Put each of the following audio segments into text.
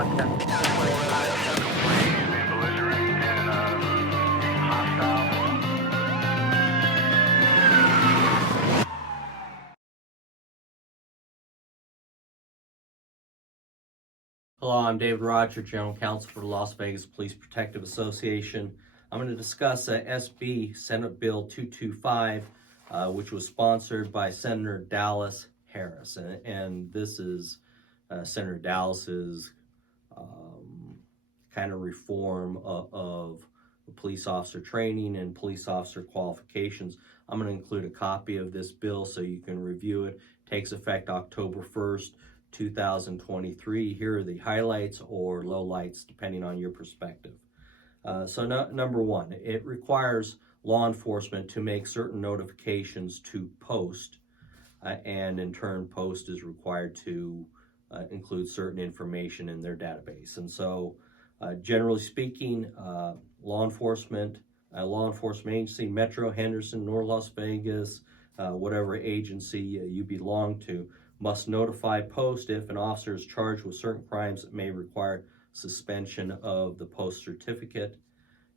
Hello, I'm David Roger, General Counsel for the Las Vegas Police Protective Association. I'm going to discuss SB Senate Bill 225, which was sponsored by Senator Dallas Harris. And this is Senator Dallas's kind of reform of police officer training and police officer qualifications. I'm going to include a copy of this bill so you can review it. It takes effect October 1st. 2023. Here are the highlights or lowlights depending on your perspective. Number one, it requires law enforcement to make certain notifications to Post, and in turn Post is required to include certain information in their database. And so generally speaking, law enforcement agency, Metro, Henderson, North Las Vegas, whatever agency you belong to, must notify Post if an officer is charged with certain crimes that may require suspension of the Post certificate.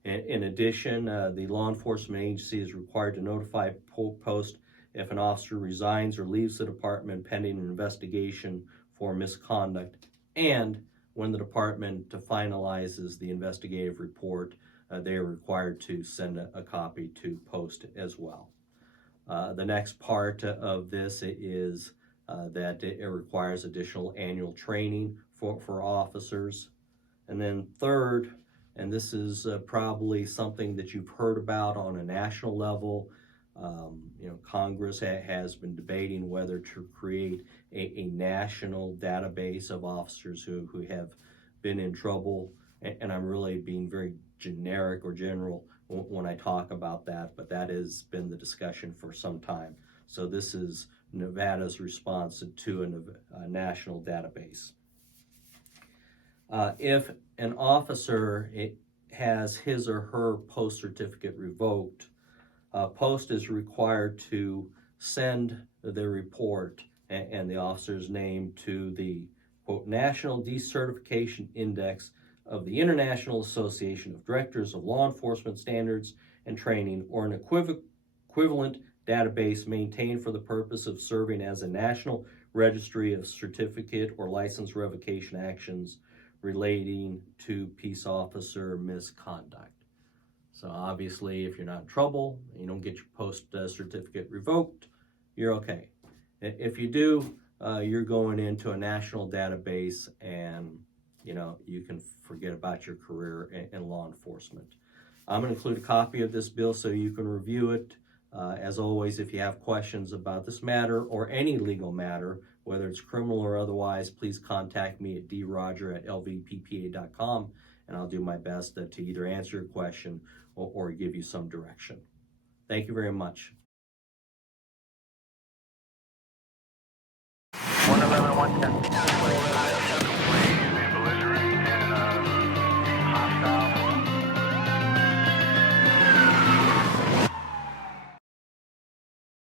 In addition, the law enforcement agency is required to notify Post if an officer resigns or leaves the department pending an investigation for misconduct, and when the department finalizes the investigative report, they are required to send a copy to Post as well. The next part of this is that it requires additional annual training for officers. And then third, and this is probably something that you've heard about on a national level, Congress has been debating whether to create a national database of officers who have been in trouble. And I'm really being very generic or general when I talk about that, but that has been the discussion for some time. So this is Nevada's response to a national database. If an officer has his or her Post certificate revoked, Post is required to send the report and the officer's name to the, quote, National Decertification Index of the International Association of Directors of Law Enforcement Standards and Training, or an equivalent database maintained for the purpose of serving as a national registry of certificate or license revocation actions relating to peace officer misconduct. So obviously, if you're not in trouble, you don't get your Post certificate revoked, you're okay. If you do, you're going into a national database, and you can forget about your career in law enforcement. I'm going to include a copy of this bill so you can review it. As always, if you have questions about this matter or any legal matter, whether it's criminal or otherwise, please contact me at droger@lvppa.com, and I'll do my best to either answer your question or give you some direction. Thank you very much. 111, 110.